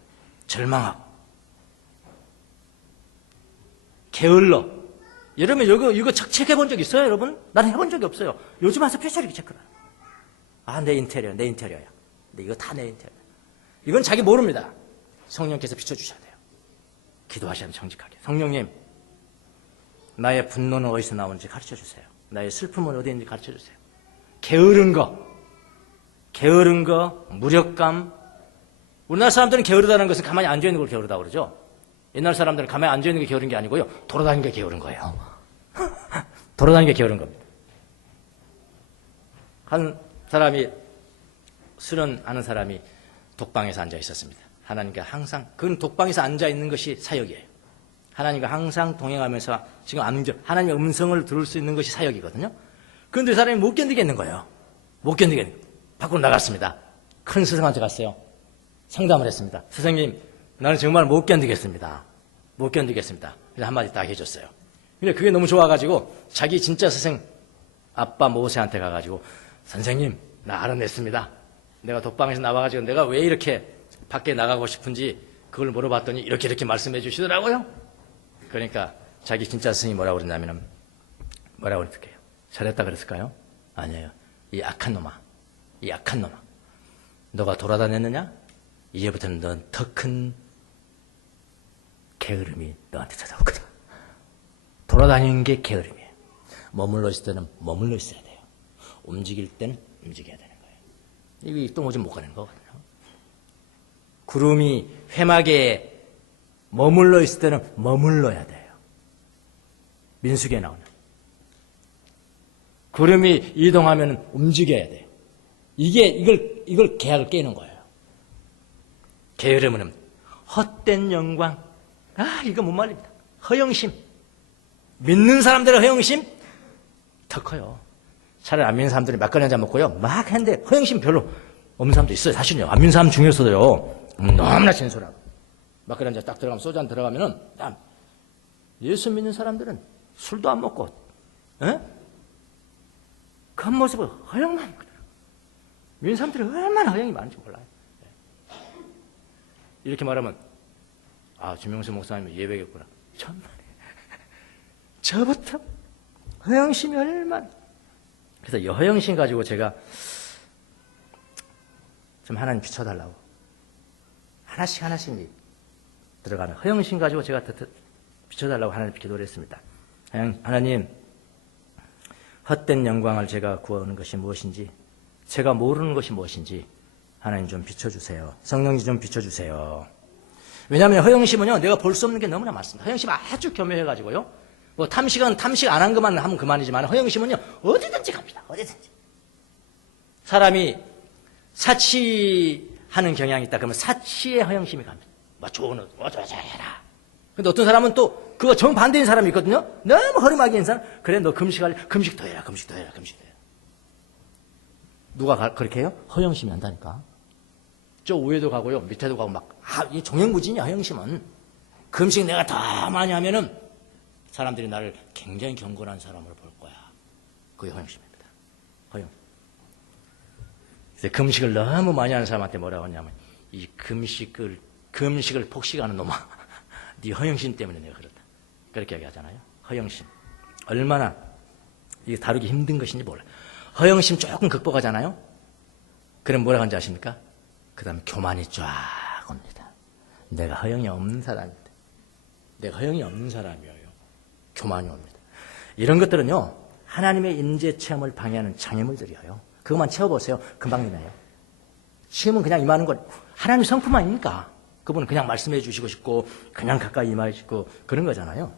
절망하고 게을러. 여러분 이거 체크해본 적 있어요, 여러분? 나는 해본 적이 없어요. 요즘 와서 뼈저리게 체크를 해요. 내 인테리어야. 근데 이거 다 내 인테리어. 이건 자기 모릅니다. 성령께서 비춰주셔야 돼요. 기도하셔야 정직하게. 성령님, 나의 분노는 어디서 나오는지 가르쳐주세요. 나의 슬픔은 어디 있는지 가르쳐주세요. 게으른 거, 무력감. 우리나라 사람들은 게으르다는 것은 가만히 앉아있는 걸 게으르다고 그러죠. 옛날 사람들은 가만히 앉아있는 게 게으른 게 아니고요. 돌아다니는 게 게으른 거예요. 돌아다니는 게 게으른 겁니다. 한 사람이, 술은 아는 사람이 독방에서 앉아 있었습니다. 하나님과 항상, 그건 독방에서 앉아 있는 것이 사역이에요. 하나님과 항상 동행하면서 지금 하나님의 음성을 들을 수 있는 것이 사역이거든요. 그런데 사람이 못 견디겠는 거예요. 밖으로 나갔습니다. 큰 스승한테 갔어요. 상담을 했습니다. 스승님, 나는 정말 못 견디겠습니다. 그래서 한마디 딱 해줬어요. 근데 그게 너무 좋아가지고 자기 진짜 스승 아빠 모세한테 가가지고 선생님, 나 알아냈습니다. 내가 독방에서 나와가지고 내가 왜 이렇게 밖에 나가고 싶은지 그걸 물어봤더니 이렇게 말씀해 주시더라고요. 그러니까 자기 진짜 스승이 뭐라고 그랬냐면은 뭐라고 그랬을까요? 잘했다 그랬을까요? 아니에요. 이 악한 놈아, 이 악한 놈아. 너가 돌아다녔느냐? 이제부터는 넌 더 큰 게으름이 너한테 찾아오거든. 돌아다니는 게 게으름이에요. 머물러 있을 때는 머물러 있어야 돼요. 움직일 때는 움직여야 되는 거예요. 이게 똥오줌 못 가는 거거든요. 구름이 회막에 머물러 있을 때는 머물러야 돼요. 민수기에 나오는. 구름이 이동하면 움직여야 돼요. 이걸 계약을 깨는 거예요. 게으름은 헛된 영광. 이거 못 말립니다. 허영심. 믿는 사람들의 허영심 더 커요. 차라리 안 믿는 사람들이 막걸리 한잔 먹고요. 막 했는데 허영심 별로 없는 사람도 있어요. 사실은요. 안 믿는 사람 중에서도요. 너무나 진솔하고. 막걸리 한잔 딱 들어가면 소주 한 들어가면은 예수 믿는 사람들은 술도 안 먹고 겉모습을 허영만 믿는 사람들이 얼마나 허영이 많은지 몰라요. 이렇게 말하면 주명수 목사님이 예배겠구나. 정말 저부터 허영심이 얼마나. 그래서 이 허영심 가지고 제가 좀 하나님 비춰달라고 하나씩 들어가는 허영심 가지고 제가 비춰달라고 하나님 기도를 했습니다. 하나님, 헛된 영광을 제가 구하는 것이 무엇인지, 제가 모르는 것이 무엇인지 하나님 좀 비춰주세요. 성령님 좀 비춰주세요. 왜냐하면 허영심은요, 내가 볼 수 없는 게 너무나 많습니다. 허영심 아주 교묘해가지고요. 뭐 탐식 안 한 것만 하면 그만이지만 허영심은요, 어디든지 갑니다. 어디든지. 사람이 사치하는 경향이 있다 그러면 사치의 허영심이 갑니다. 좋은 옷, 어쩌해라. 근데 어떤 사람은 또 그거 정반대인 사람이 있거든요. 너무 허름하게 있는 사람. 그래, 너 금식 더 해라. 누가 그렇게 해요? 허영심이 한다니까. 저 위에도 가고요, 밑에도 가고 이 종횡무진이야, 허영심은. 금식 내가 더 많이 하면은 사람들이 나를 굉장히 경건한 사람으로 볼 거야. 그게 허영심입니다. 허영. 그래서 금식을 너무 많이 하는 사람한테 뭐라고 하냐면, 이 금식을 폭식하는 놈아. 네 허영심 때문에 내가 그렇다. 그렇게 얘기하잖아요. 허영심. 얼마나 이게 다루기 힘든 것인지 몰라요. 허영심 조금 극복하잖아요. 그럼 뭐라고 하는지 아십니까? 그 다음에 교만이 쫙 옵니다. 내가 허영이 없는 사람입니다. 내가 허영이 없는 사람이에요. 교만이 옵니다. 이런 것들은요, 하나님의 임재 체험을 방해하는 장애물들이에요. 그것만 채워보세요. 금방 되나요? 시험은 그냥 임하는 건 하나님 성품 아닙니까? 그분은 그냥 말씀해 주시고 싶고 그냥 가까이 임하고 싶고 그런 거잖아요.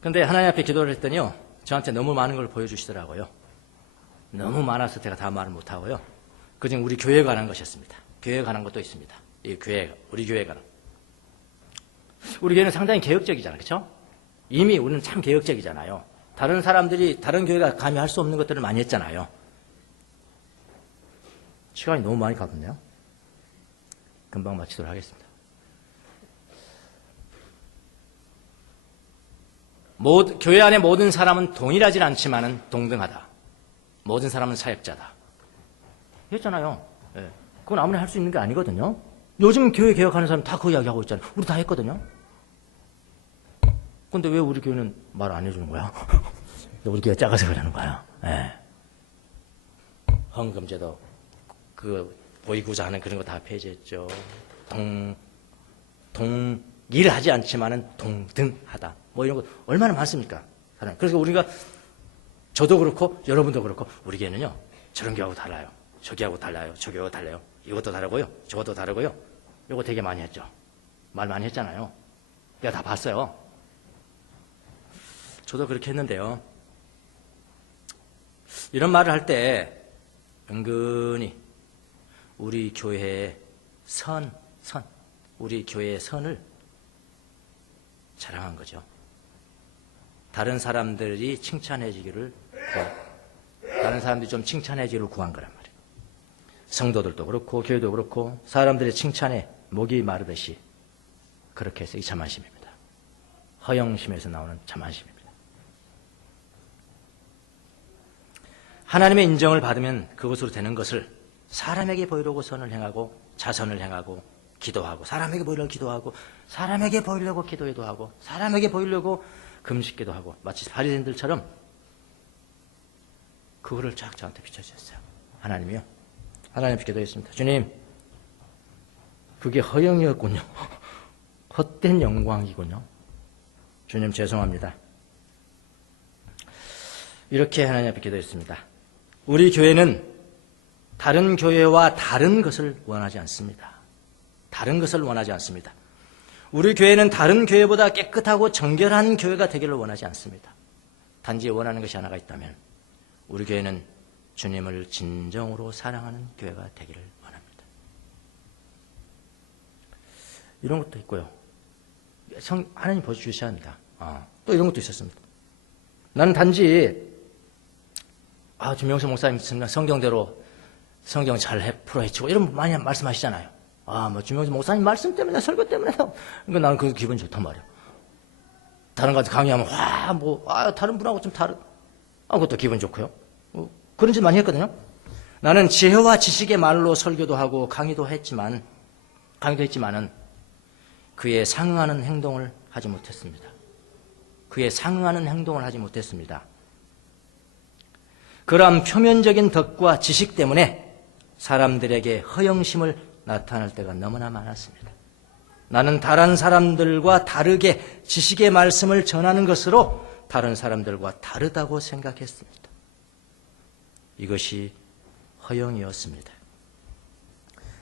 그런데 하나님 앞에 기도를 했더니요, 저한테 너무 많은 걸 보여주시더라고요. 너무 많아서 제가 다 말을 못하고요. 그중 우리 교회에 관한 것이었습니다. 교회에 관한 것도 있습니다. 우리 교회에 관한. 우리 교회는 상당히 개혁적이잖아요. 그렇죠? 이미 우리는 참 개혁적이잖아요. 다른 사람들이, 다른 교회가 감히 할 수 없는 것들을 많이 했잖아요. 시간이 너무 많이 가겠네요. 금방 마치도록 하겠습니다. 교회 안에 모든 사람은 동일하진 않지만은 동등하다. 모든 사람은 사역자다. 했잖아요. 네. 그건 아무나 할 수 있는 게 아니거든요. 요즘 교회 개혁하는 사람 다 그 이야기 하고 있잖아요. 우리 다 했거든요. 근데 왜 우리 교회는 말 안 해주는 거야? 우리 교회 작아서 그러는 거야. 네. 헌금제도, 보이고자 하는 그런 거 다 폐지했죠. 동일하지 않지만은 동등하다. 뭐 이런 거 얼마나 많습니까? 그래서 우리가, 저도 그렇고 여러분도 그렇고 우리 교회는요, 저런 교회하고 달라요. 저기하고 달라요. 저기하고 달라요. 이것도 다르고요. 저것도 다르고요. 이거 되게 많이 했죠. 말 많이 했잖아요. 내가 다 봤어요. 저도 그렇게 했는데요. 이런 말을 할 때 은근히 우리 교회의 우리 교회의 선을 자랑한 거죠. 다른 사람들이 다른 사람들이 좀 칭찬해주기를 구한 거란 말이에요. 성도들도 그렇고 교회도 그렇고 사람들의 칭찬에 목이 마르듯이 그렇게 해서 이 자만심입니다. 허영심에서 나오는 자만심입니다. 하나님의 인정을 받으면 그것으로 되는 것을 사람에게 보이려고 선을 행하고 자선을 행하고 기도하고 사람에게 보이려고 기도하고 사람에게 보이려고 기도해도 하고 사람에게 보이려고 금식기도 하고 마치 바리새인들처럼 그거를 쫙 저한테 비춰주셨어요. 하나님이요. 하나님께 기도했습니다. 주님, 그게 허영이었군요. 헛된 영광이군요. 주님 죄송합니다. 이렇게 하나님 앞에 기도했습니다. 우리 교회는 다른 교회와 다른 것을 원하지 않습니다. 다른 것을 원하지 않습니다. 우리 교회는 다른 교회보다 깨끗하고 정결한 교회가 되기를 원하지 않습니다. 단지 원하는 것이 하나가 있다면 우리 교회는 주님을 진정으로 사랑하는 교회가 되기를 원합니다. 이런 것도 있고요. 하나님 보여주셔야 합니다. 또 이런 것도 있었습니다. 나는 단지 김명수 목사님 성경대로 성경 잘 풀어헤치고 이런 많이 말씀하시잖아요. 주명수 목사님 말씀 때문에 설교 때문에 그러니까 나는 그 기분이 좋단 말이야. 다른 가지 강의하면 다른 분하고 좀 다른 그것도 기분 좋고요. 그런 짓 많이 했거든요. 나는 지혜와 지식의 말로 설교도 하고 강의도 했지만은 그에 상응하는 행동을 하지 못했습니다. 그에 상응하는 행동을 하지 못했습니다. 그러한 표면적인 덕과 지식 때문에 사람들에게 허영심을 나타낼 때가 너무나 많았습니다. 나는 다른 사람들과 다르게 지식의 말씀을 전하는 것으로 다른 사람들과 다르다고 생각했습니다. 이것이 허영이었습니다.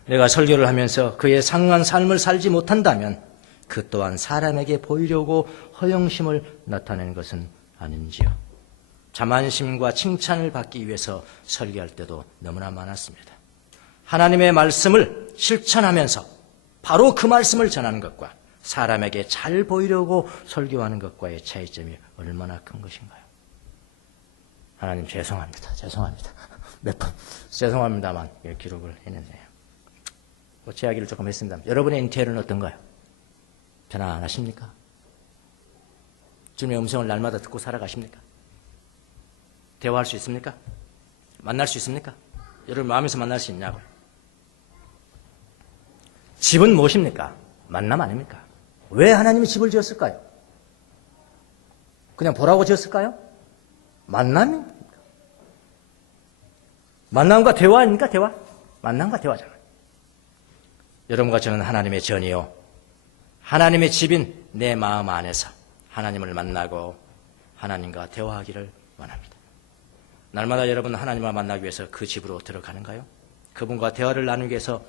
내가 설교를 하면서 그에 상응한 삶을 살지 못한다면 그 또한 사람에게 보이려고 허영심을 나타내는 것은 아닌지요. 자만심과 칭찬을 받기 위해서 설교할 때도 너무나 많았습니다. 하나님의 말씀을 실천하면서 바로 그 말씀을 전하는 것과 사람에게 잘 보이려고 설교하는 것과의 차이점이 얼마나 큰 것인가요? 하나님 죄송합니다. 몇 번 죄송합니다만 기록을 했는데요. 제 이야기를 조금 했습니다. 여러분의 인테리어는 어떤가요? 편안하십니까? 주님의 음성을 날마다 듣고 살아가십니까? 대화할 수 있습니까? 만날 수 있습니까? 여러분 마음에서 만날 수 있냐고요? 집은 무엇입니까? 만남 아닙니까? 왜 하나님이 집을 지었을까요? 그냥 보라고 지었을까요? 만남입니까? 만남과 대화 아닙니까? 대화? 만남과 대화잖아요. 여러분과 저는 하나님의 전이요. 하나님의 집인 내 마음 안에서 하나님을 만나고 하나님과 대화하기를 원합니다. 날마다 여러분 하나님을 만나기 위해서 그 집으로 들어가는가요? 그분과 대화를 나누기 위해서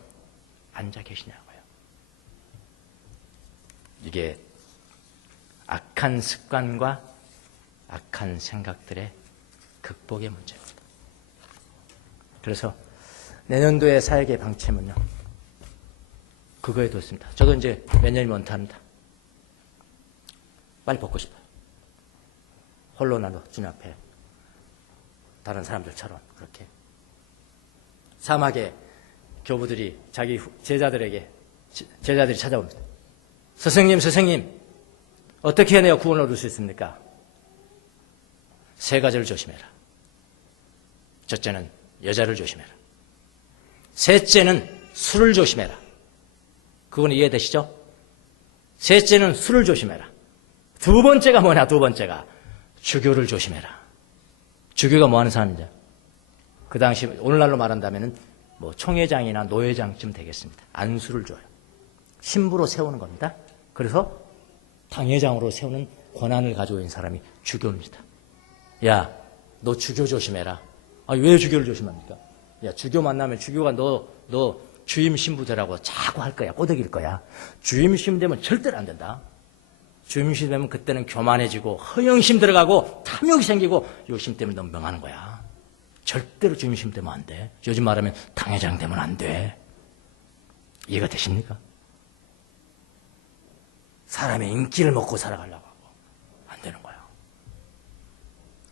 앉아 계시냐고요. 이게 악한 습관과 악한 생각들의 극복의 문제입니다. 그래서 내년도의 사역의 방침은요. 그거에 뒀습니다. 저도 이제 몇 년이 못합니다. 빨리 벗고 싶어요. 홀로 나도 주님 앞에 다른 사람들처럼 그렇게 사막에 교부들이 자기 제자들이 찾아옵니다. 스승님 어떻게 해야 내가 구원을 얻을 수 있습니까? 3가지를 조심해라. 첫째는 여자를 조심해라. 셋째는 술을 조심해라. 그건 이해되시죠? 셋째는 술을 조심해라. 두 번째가 뭐냐? 주교를 조심해라. 주교가 뭐 하는 사람이죠? 그 당시 오늘날로 말한다면 총회장이나 노회장쯤 되겠습니다. 안수를 줘요. 신부로 세우는 겁니다. 그래서 당회장으로 세우는 권한을 가지고 있는 사람이 주교입니다. 야, 너 주교 조심해라. 왜 주교를 조심합니까? 야, 주교 만나면 주교가 너 주임 신부 되라고 자꾸 할 거야. 꼬드길 거야. 주임 신부 되면 절대로 안 된다. 주임 신부 되면 그때는 교만해지고 허영심 들어가고 탐욕이 생기고 욕심 때문에 너무 명하는 거야. 절대로 주임 신부 되면 안 돼. 요즘 말하면 당회장 되면 안 돼. 이해가 되십니까? 사람의 인기를 먹고 살아가려고 하고 안 되는 거야.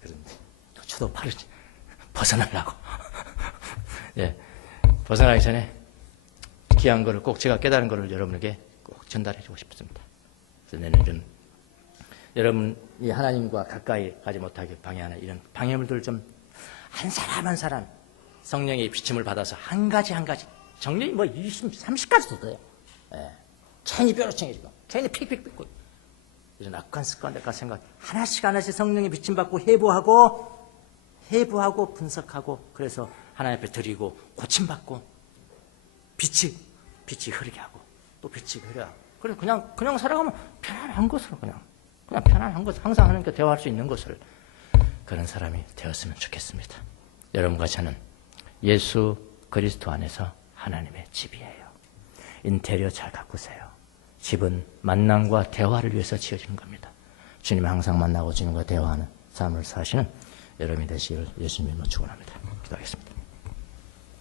그런데 저도 바로 벗어나려고. 예, 벗어나기 전에 귀한 거를 꼭 제가 깨달은 거를 여러분에게 꼭 전달해 주고 싶습니다. 그래서 내년은 여러분이 하나님과 가까이 가지 못하게 방해하는 이런 방해물들을 좀 한 사람 한 사람 성령의 비침을 받아서 한 가지 정령이 20, 30가지도 돼요. 예. 괜히 뾰루청해지고 괜히 픽픽픽고 이런 악한 습관, 악한 생각 하나씩 성령의 비침 받고 세부하고 분석하고 그래서 하나님 앞에 드리고 고침받고 빛이 흐르게 하고 또 빛이 흐르게 하고 그래서 그냥 살아가면 편안한 것으로 그냥 편안한 것 항상 하나님께 대화할 수 있는 것을 그런 사람이 되었으면 좋겠습니다. 여러분과 저는 예수 그리스도 안에서 하나님의 집이에요. 인테리어 잘 가꾸세요. 집은 만남과 대화를 위해서 지어진 겁니다. 주님 항상 만나고 주님과 대화하는 삶을 사시는 여러분이 되시기를 예수님으로 축원합니다. 기도하겠습니다.